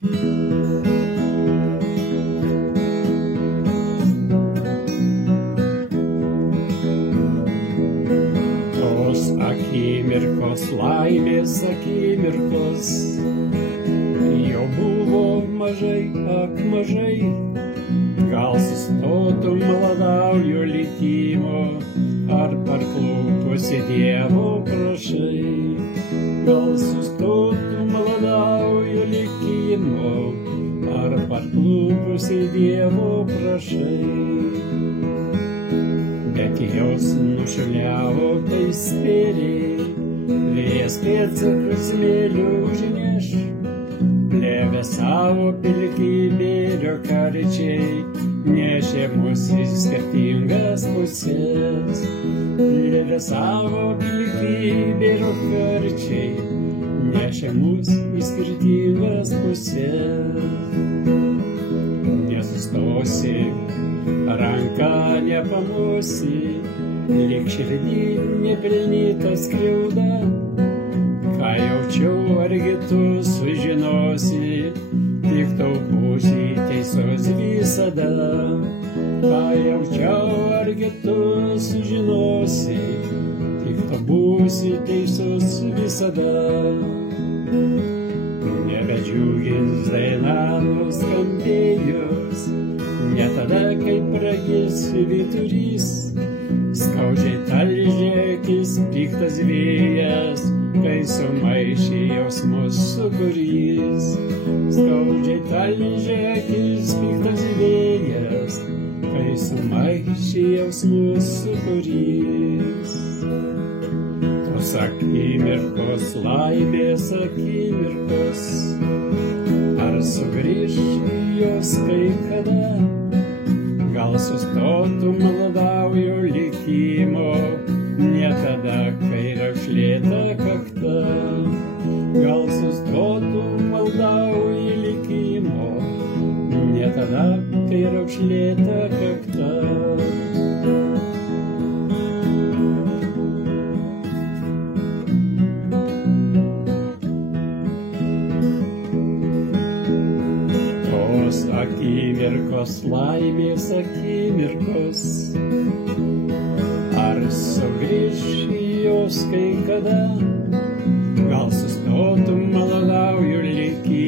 Tos akimirkos, laimės akimirkos, jo buvo mažai, ak mažai. Gal sustotum, maladauju likimo, ar parklūpusi Dievo prašai. Gal sustotum, maladauju likimo, ar parklūpusi Dievo prašai. Bet jos nušuliavo tai spėriai, vėjas pėdsakus smėliu užneš. Plėvė savo pilkybėrio karčiai, nešė mus į skirtingas pusės. Plėvė savo pilkybėrio karčiai, nešė mus į skirtingas pusės. Nesustosi, ranką nepamosi, lyg širdį nepelnyta skriauda. Ką jaučiau, argi tu sužinosi, tik tau būsi teisus visada. Ką jaučiau, argi tu sužinosi, tik tau būsi teisus visada. Nebedžiugins daina nuskambėjus, ne tada, kai pragis vyturys. Skaudžiai talžė akis piktas vėjas, kai sumaišė jausmus sūkurys. Skaudžiai talžė akis piktas vėjas, kai sumaišė jausmus sūkurys. Tos akimirkos, laimės akimirkos, ar sugrįš jos kai kada? Gal sustotum, maladauju likimo, ne tada, kai raukšlėta kakta. Gal sustotum, maldauju likimo, ne tada, kai raukšlėta kakta. Tos akimirkos, laimės akimirkos, ar sugrįš jos kai kada? Gal sustotum, maladauju likimo,